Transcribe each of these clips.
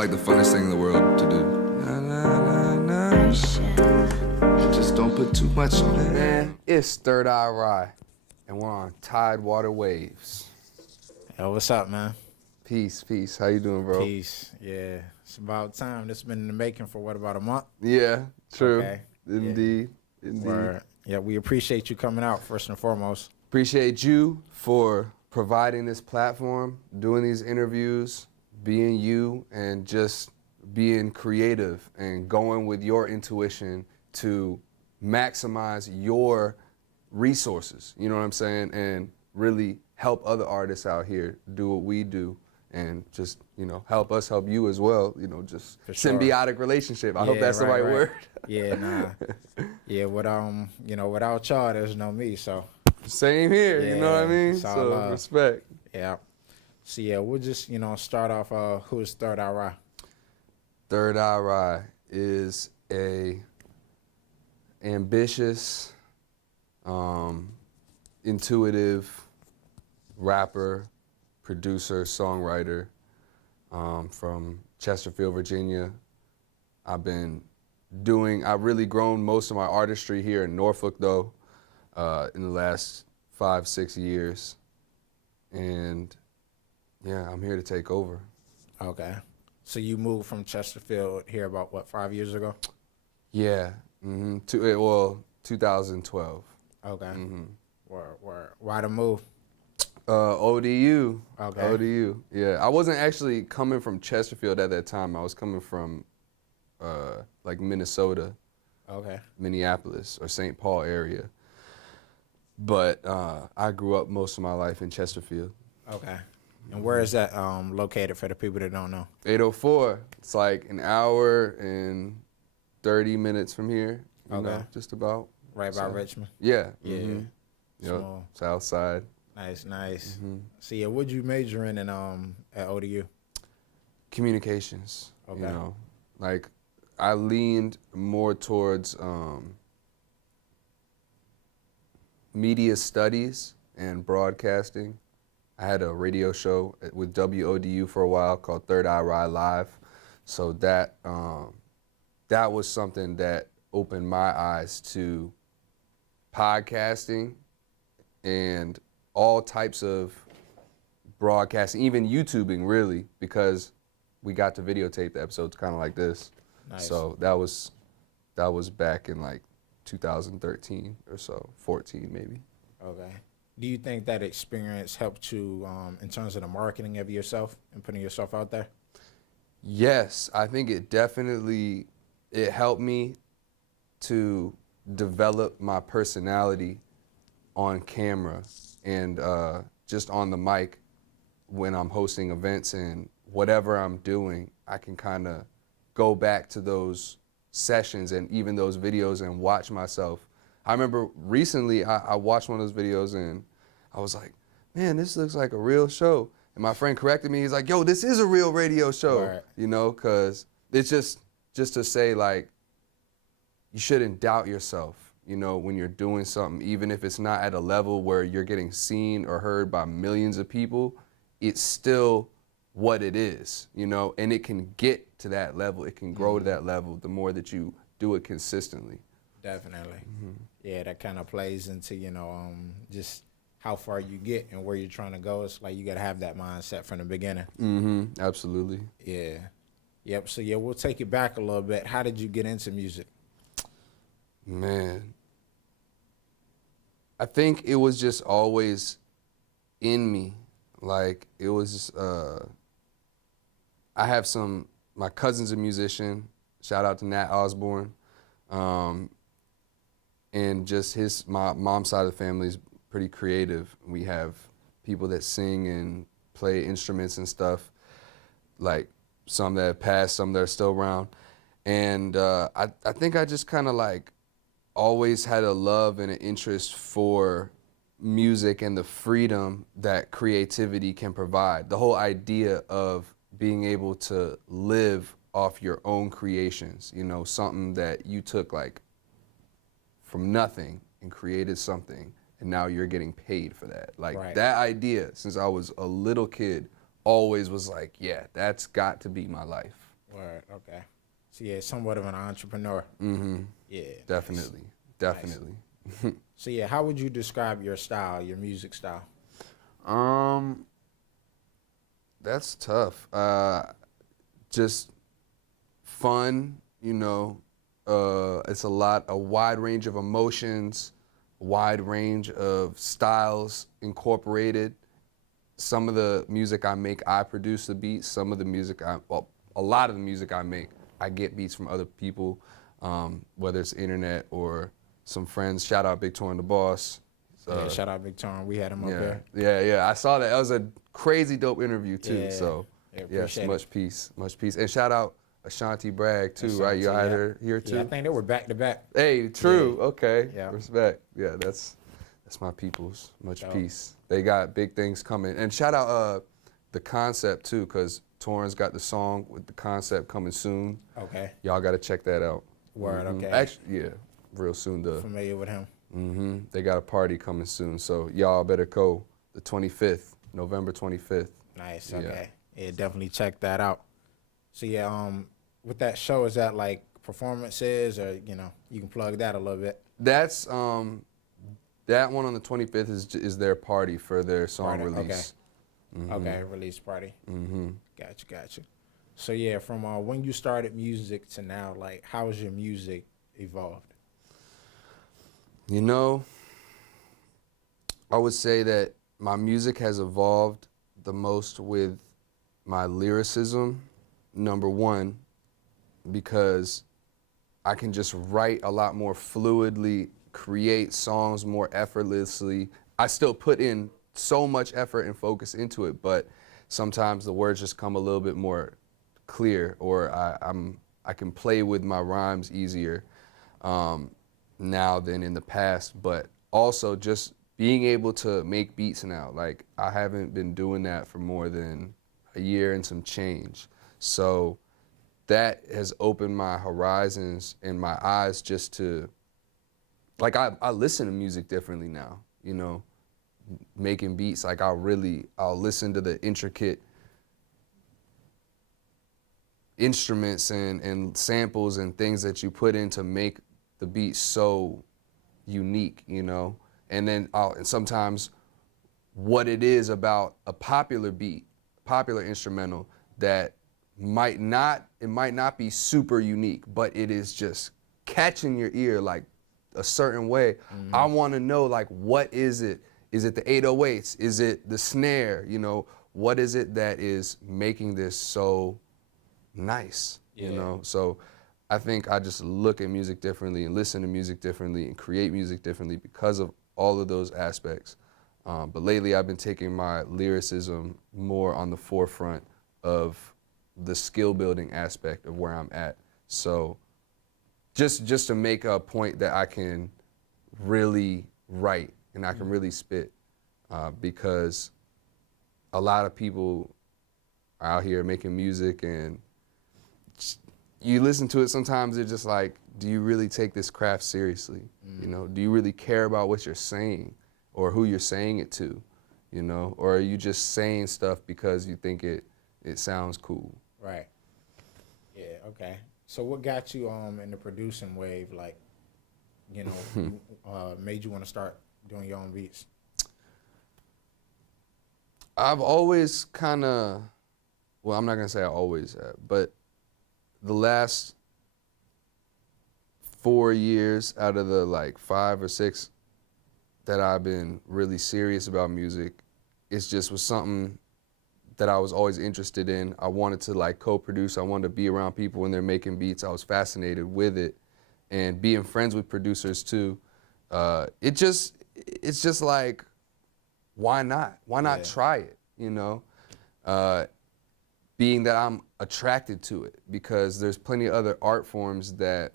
like the funnest thing in the world to do. Na, na, na, na. Just don't put too much on it. Man, it's Third Eye Rye, and we're on Tidewater Waves. Yo, what's up, man? Peace, peace. How you doing, bro? Peace. Yeah, it's about time. This has been in the making for what, about a month? Yeah, true. Okay. Indeed, indeed. Word. Yeah, we appreciate you coming out first and foremost. Appreciate you for providing this platform, doing these interviews, being you, and just being creative and going with your intuition to maximize your resources, you know what I'm saying, and really help other artists out here do what we do and just, you know, help us help you as well, you know, just symbiotic relationship. I hope that's the right word. Yeah, nah. Yeah, you know, without y'all, there's no me, so. Same here, Yeah, you know what I mean? it's all So love. respect. Yeah. So yeah, we'll just, you know, start off, who's Third Eye Rye? Third Eye Rye is a ambitious, intuitive rapper, producer, songwriter from Chesterfield, Virginia. I've really grown most of my artistry here in Norfolk though, in the last 5-6 years. And yeah, I'm here to take over. Okay. So you moved from Chesterfield here about, what, 5 years ago? Yeah, 2012. Okay. Mm-hmm. Why the move? ODU. Okay. ODU. Yeah, I wasn't actually coming from Chesterfield at that time. I was coming from like Minnesota, Okay. Minneapolis, or St. Paul area. But I grew up most of my life in Chesterfield. Okay. And where is that located for the people that don't know? 804. It's like an hour and 30 minutes from here. You know, just about. Right by Richmond? Yeah. Yeah. Mm-hmm. Yep. Small. South side. Nice, nice. Mm-hmm. So yeah, what'd you major in at ODU? Communications. Okay. You know, like I leaned more towards media studies and broadcasting. I had a radio show with WODU for a while called Third Eye Rye Live. So that was something that opened my eyes to podcasting and all types of broadcasting, even YouTubing really, because we got to videotape the episodes kind of like this. Nice. So that was back in like 2013 or so, 14 maybe. Okay. Do you think that experience helped you in terms of the marketing of yourself and putting yourself out there? Yes, I think it helped me to develop my personality on camera and just on the mic when I'm hosting events and whatever I'm doing, I can kind of go back to those sessions and even those videos and watch myself. I remember recently I watched one of those videos and I was like, man, this looks like a real show. And my friend corrected me. He's like, yo, this is a real radio show. Right. You know, because it's just to say, like, you shouldn't doubt yourself, you know, when you're doing something, even if it's not at a level where you're getting seen or heard by millions of people, it's still what it is, you know, and it can get to that level. It can grow to that level the more that you do it consistently. Definitely. Mm-hmm. Yeah, that kind of plays into, you know, just how far you get and where you're trying to go. It's like you got to have that mindset from the beginning. Mm-hmm. Absolutely. Yeah. Yep. So, yeah, we'll take it back a little bit. How did you get into music? Man, I think it was just always in me. Like, it was, I have my cousin's a musician. Shout out to Nat Osborne. And just my mom's side of the family is pretty creative. We have people that sing and play instruments and stuff, like some that have passed, some that are still around. And I think I just kind of like always had a love and an interest for music and the freedom that creativity can provide. The whole idea of being able to live off your own creations, you know, something that you took like from nothing and created something, and now you're getting paid for that. Like Right. That idea, since I was a little kid, always was like, yeah, that's got to be my life. Word. Okay. So yeah, somewhat of an entrepreneur. Mm-hmm. Yeah. Definitely. Nice. Definitely. So yeah, how would you describe your style, your music style? Um, that's tough. Just fun, you know. It's a wide range of emotions, wide range of styles incorporated. Some of the music I make, I produce the beats. Some of the music, a lot of the music I make, I get beats from other people, whether it's internet or some friends. Shout out Big Tour and the Boss. Yeah, shout out Big Tom. We had him up Yeah, here. yeah. I saw that. That was a crazy dope interview too. Yeah, So yeah, yes, appreciate much peace, much peace, and shout out Ashanti Bragg too, right? You Ashanti, had yeah. her here too. Yeah, I think they were back to back. Hey, true. Yeah. Okay. Yeah. Respect. Yeah, that's my people's. Much Dope. peace. They got big things coming. And shout out the Concept too, cause Torrance got the song with the Concept coming soon. Okay. Y'all gotta check that out. Word. Okay. Actually, yeah, real soon. Familiar with him. They got a party coming soon, so y'all better go the 25th, November 25th. Nice. Yeah. Okay. Yeah, definitely check that out. So yeah, with that show, is that like performances, or you can plug that a little bit? That's that one on the 25th is their party for their song Party, release. Okay, release party. Gotcha. So yeah, from when you started music to now, like how has your music evolved? You know, I would say that my music has evolved the most with my lyricism, number one, because I can just write a lot more fluidly, create songs more effortlessly. I still put in so much effort and focus into it, but sometimes the words just come a little bit more clear, or I can play with my rhymes easier now than in the past. But also just being able to make beats now, like I haven't been doing that for more than a year and some change. So that has opened my horizons and my eyes just to, like I listen to music differently now, making beats. Like I'll listen to the intricate instruments and samples and things that you put in to make the beat so unique, and then and sometimes what it is about a popular beat, popular instrumental that might not be super unique, but it is just catching your ear like a certain way. I want to know, like, what is it? Is it the 808s? Is it the snare? What is it that is making this so nice? So I think I just look at music differently and listen to music differently and create music differently because of all of those aspects. But lately I've been taking my lyricism more on the forefront of the skill building aspect of where I'm at. So just to make a point that I can really write and I can really spit, because a lot of people are out here making music and you listen to it, sometimes it's just like, do you really take this craft seriously? Do you really care about what you're saying or who you're saying it to? Or are you just saying stuff because you think it sounds cool? Right. Yeah, okay. So what got you in the producing wave, like, made you want to start doing your own beats? I've always kind of, well, I'm not going to say I always have, but the last 4 years out of the 5 or 6 that I've been really serious about music, it just was something that I was always interested in. I wanted to co-produce. I wanted to be around people when they're making beats. I was fascinated with it, and being friends with producers too. It's just like, why not? Why not try it? Being that I'm attracted to it, because there's plenty of other art forms that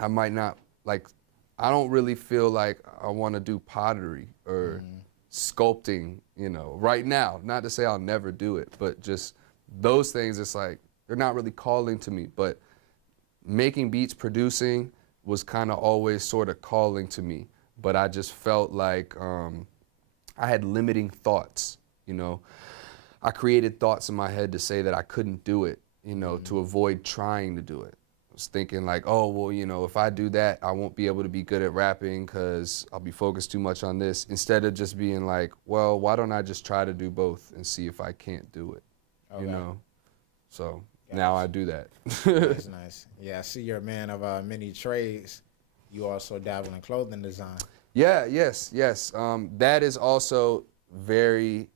I might not like. I don't really feel like I want to do pottery or sculpting, right now. Not to say I'll never do it, but just those things, it's like, they're not really calling to me. But making beats, producing was kind of always sort of calling to me. But I just felt like I had limiting thoughts, I created thoughts in my head to say that I couldn't do it. you know, to avoid trying to do it. I was thinking like, oh, well, you know, if I do that, I won't be able to be good at rapping because I'll be focused too much on this. Instead of just being like, well, why don't I just try to do both and see if I can't do it, you know? So now I do that. That's nice. Yeah, I see you're a man of many trades. You also dabble in clothing design. Yeah, yes. That is also very,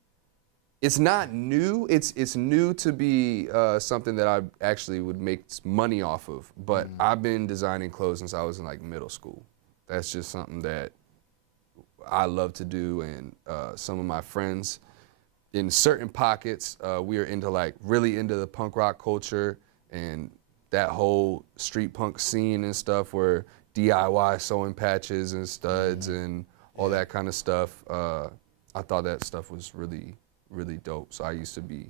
it's not new. It's new to be something that I actually would make money off of. But I've been designing clothes since I was in like middle school. That's just something that I love to do, and some of my friends, in certain pockets, we are into like really into the punk rock culture and that whole street punk scene and stuff, where DIY sewing patches and studs and all that kind of stuff. I thought that stuff was really dope. So I used to be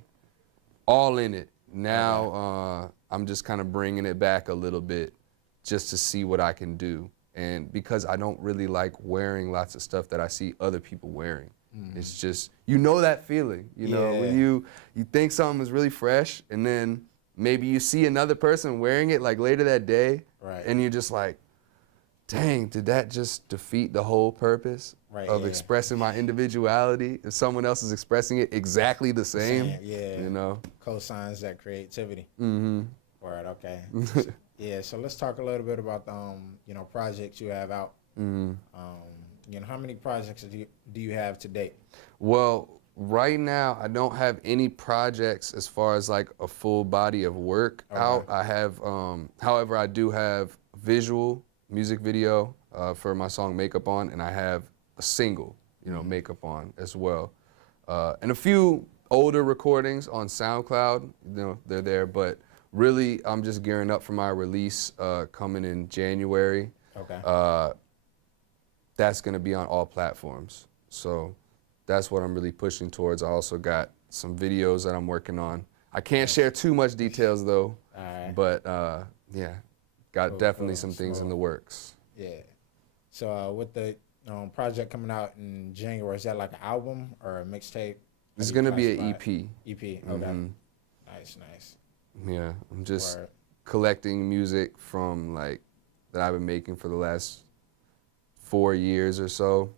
all in it. Now I'm just kind of bringing it back a little bit just to see what I can do. And because I don't really like wearing lots of stuff that I see other people wearing. It's just, you know that feeling, you know, when you think something is really fresh and then maybe you see another person wearing it like later that day, and you're just like, dang, did that just defeat the whole purpose of expressing my individuality if someone else is expressing it exactly the same? You know? Cosigns that creativity. Mm-hmm. Word, okay. Yeah, so let's talk a little bit about the, you know, projects you have out. You know, how many projects do you have to date? Well, right now, I don't have any projects as far as like a full body of work out. I have, however, I do have visual music video for my song Makeup On, and I have a single, you know, Makeup On as well. And a few older recordings on SoundCloud, you know, they're there, but really I'm just gearing up for my release coming in January. That's gonna be on all platforms. So that's what I'm really pushing towards. I also got some videos that I'm working on. I can't share too much details though, but yeah, got definitely some things in the works. Yeah. So with the project coming out in January, is that like an album or a mixtape? It's gonna be an EP. EP, okay. Nice. Yeah, I'm just collecting music from like that I've been making for the last 4 years or so,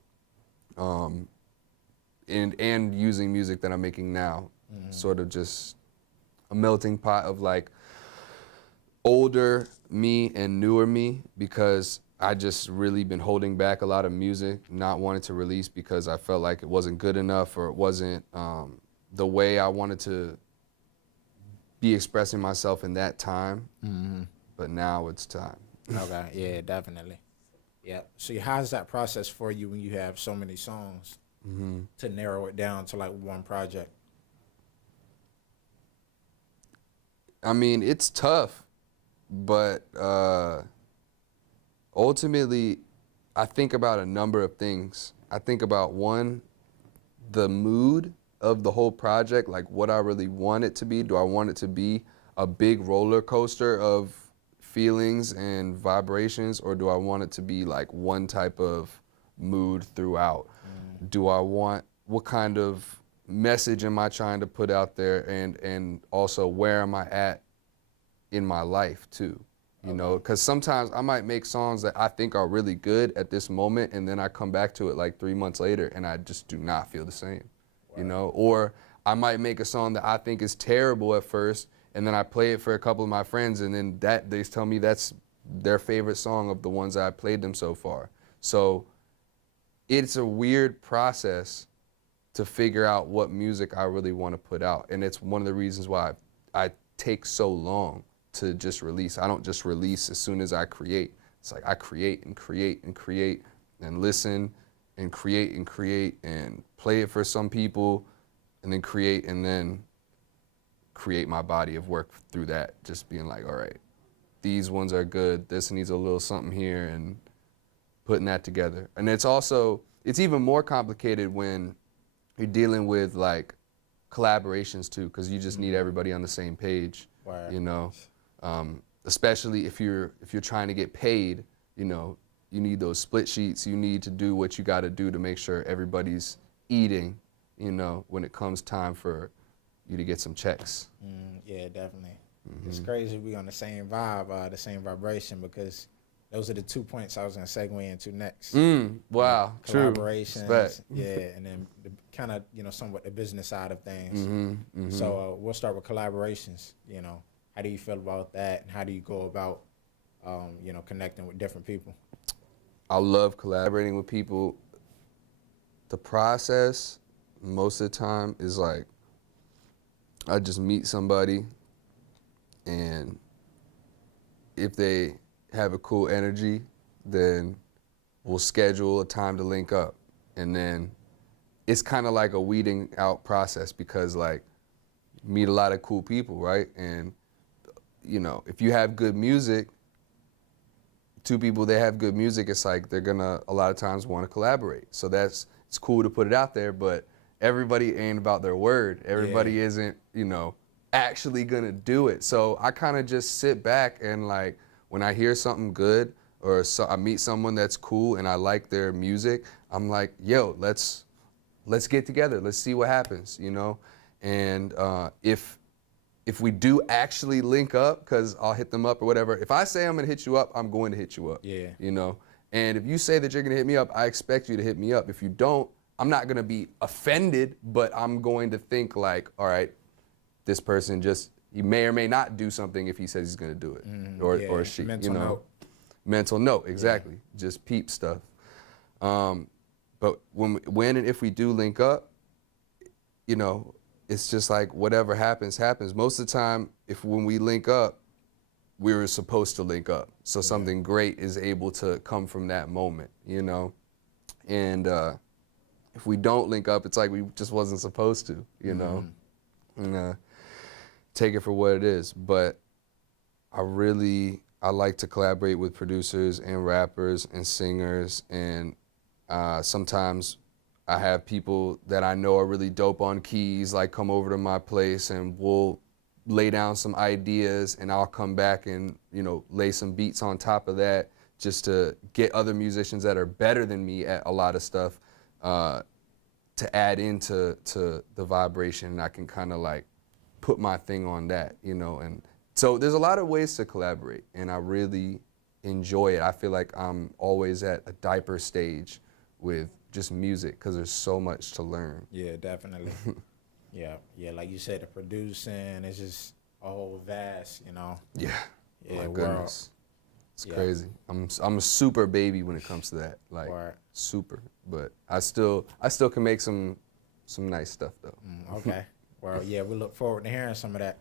and using music that I'm making now, sort of just a melting pot of like older me and newer me, because I just really been holding back a lot of music, not wanting to release because I felt like it wasn't good enough, or it wasn't the way I wanted to be expressing myself in that time. But now it's time. Okay, yeah, definitely. Yeah. So how's that process for you when you have so many songs to narrow it down to like one project? I mean, it's tough, but ultimately, I think about a number of things. I think about, one, the mood of the whole project, like what I really want it to be. Do I want it to be a big roller coaster of feelings and vibrations, or do I want it to be like one type of mood throughout? Do I want, what kind of message am I trying to put out there, and also where am I at in my life too? You know, because sometimes I might make songs that I think are really good at this moment, and then I come back to it like 3 months later and I just do not feel the same, you know? Or I might make a song that I think is terrible at first, and then I play it for a couple of my friends, and then they tell me that's their favorite song of the ones that I played them so far. So it's a weird process to figure out what music I really want to put out. And it's one of the reasons why I take so long to just release. I don't just release as soon as I create. It's like I create and create and create and listen and create and play it for some people, and then create, and then create my body of work through that. Just being like, all right, these ones are good, this needs a little something here, and putting that together. And it's also, it's even more complicated when you're dealing with like collaborations too, because you just need everybody on the same page, you know? Especially if you're trying to get paid, you know, you need those split sheets. You need to do what you got to do to make sure everybody's eating, you know, when it comes time for you to get some checks. Yeah, definitely. It's crazy we on the same vibe, the same vibration, because those are the 2 points I was gonna segue into next. Wow, true. Collaborations, Respect. yeah, and then the kind of somewhat the business side of things. Mm-hmm. So we'll start with collaborations. How do you feel about that, and how do you go about connecting with different people? I love collaborating with people. The process, most of the time, is like I just meet somebody, and if they have a cool energy, then we'll schedule a time to link up. And then it's kind of like a weeding out process, because like meet a lot of cool people, right? And if you have good music, two people that have good music, it's like they're gonna a lot of times want to collaborate. So it's cool to put it out there, but everybody ain't about their word. Everybody isn't, actually gonna do it. So I kind of just sit back and like, when I hear something good, or I meet someone that's cool and I like their music, I'm like, yo, let's get together. Let's see what happens, And if we do actually link up, because I'll hit them up or whatever. If I say I'm gonna hit you up, I'm going to hit you up. Yeah. And if you say that you're gonna hit me up, I expect you to hit me up. If you don't, I'm not gonna be offended, but I'm going to think like, all right, this person he may or may not do something if he says he's gonna do it, or she. Mental note. Mental note, exactly. Yeah. Just peep stuff. But when and if we do link up, it's just like whatever happens, happens. Most of the time, when we link up, we were supposed to link up. So something great is able to come from that moment, And if we don't link up, it's like we just wasn't supposed to, And take it for what it is. But I like to collaborate with producers and rappers and singers, and sometimes I have people that I know are really dope on keys, like come over to my place and we'll lay down some ideas, and I'll come back and, lay some beats on top of that, just to get other musicians that are better than me at a lot of stuff to add into the vibration, and I can kind of like put my thing on that, and so there's a lot of ways to collaborate, and I really enjoy it. I feel like I'm always at a diaper stage with just music, because there's so much to learn. Yeah, definitely. yeah, like you said, the producing is just a whole vast, Yeah, my world. goodness. It's crazy. I'm a super baby when it comes to that, like super. But I still can make some nice stuff though. Okay. Well, yeah, we look forward to hearing some of that.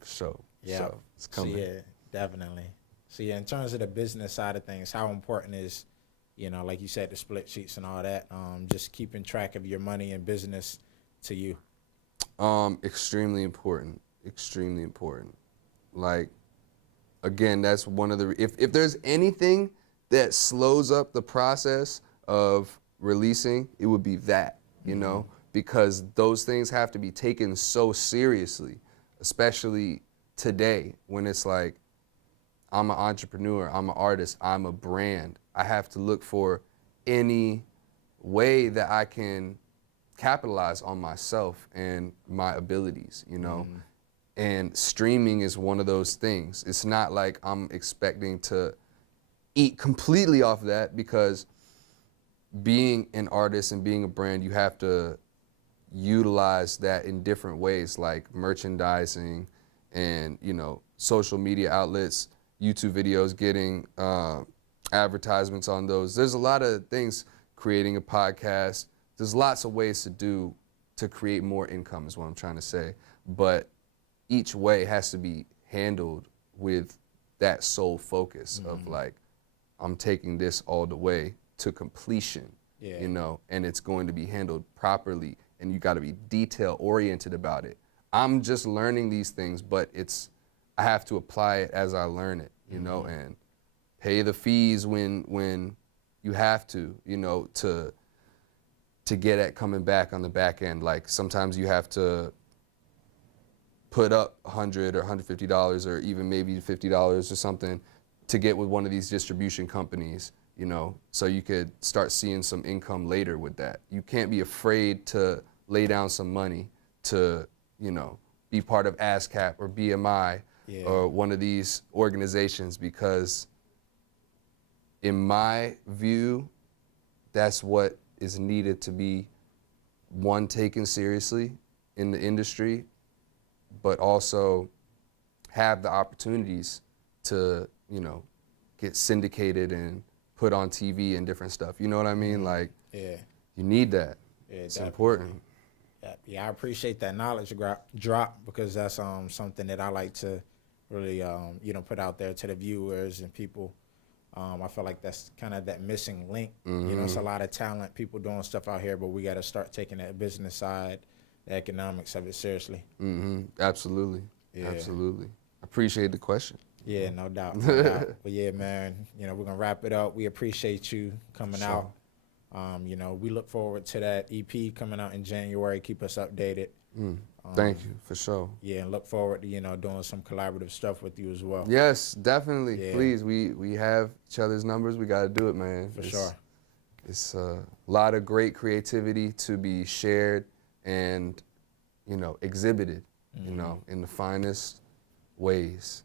For sure. Yeah, so it's coming. So, yeah, definitely. So yeah, in terms of the business side of things, how important is, like you said, the split sheets and all that, just keeping track of your money and business to you? Extremely important. Extremely important. Like, again, that's one of the, if there's anything that slows up the process of releasing, it would be that, because those things have to be taken so seriously, especially today when it's like, I'm an entrepreneur, I'm an artist, I'm a brand. I have to look for any way that I can capitalize on myself and my abilities, And streaming is one of those things. It's not like I'm expecting to eat completely off of that, because being an artist and being a brand, you have to utilize that in different ways, like merchandising and, social media outlets, YouTube videos, getting advertisements on those. There's a lot of things, creating a podcast. There's lots of ways to create more income is what I'm trying to say. But each way has to be handled with that sole focus of like, I'm taking this all the way to completion, and it's going to be handled properly, and you got to be detail oriented about it. I'm just learning these things, but I have to apply it as I learn it, and pay the fees when you have to, to get at coming back on the back end. Like sometimes you have to put up $100 or $150 or even maybe $50 or something to get with one of these distribution companies, so you could start seeing some income later with that. You can't be afraid to lay down some money to, be be part of ASCAP or BMI Yeah. or one of these organizations, because in my view, that's what is needed to be, one, taken seriously in the industry, but also have the opportunities to, you know, get syndicated and put on TV and different stuff. You know what I mean? Like, Yeah. you need that. Yeah, It's definitely. important. Yeah, I appreciate that knowledge drop, because that's something that I like to really you know, put out there to the viewers and people. I feel like that's kind of that missing link. You know, it's a lot of talent, people doing stuff out here, but we got to start taking that business side, the economics of it seriously. Absolutely. Yeah. Absolutely. Appreciate the question. Yeah, no doubt. No doubt. But yeah, man, you know, we're gonna wrap it up. We appreciate you coming out. You know, we look forward to that EP coming out in January. Keep us updated. Thank you, for sure. Yeah, and look forward to, you know, doing some collaborative stuff with you as well. Yes, definitely. Yeah. Please, we have each other's numbers. We got to do it, man. For sure. It's a lot of great creativity to be shared and, you know, exhibited, you know, in the finest ways.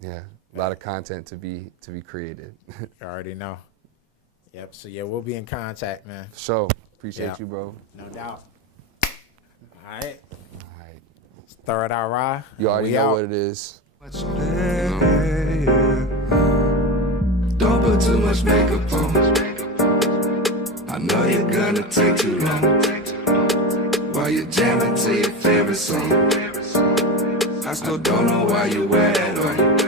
Yeah, a lot of content to be created. You already know. Yep. So yeah, we'll be in contact, man. So, appreciate Yeah. you, bro. No doubt. All right. All right. Throw it out, Rye. You already We know out. what it is. Don't put too much makeup on. I know you're gonna take too long while you're jamming to your favorite song. I still don't know why you wear it on.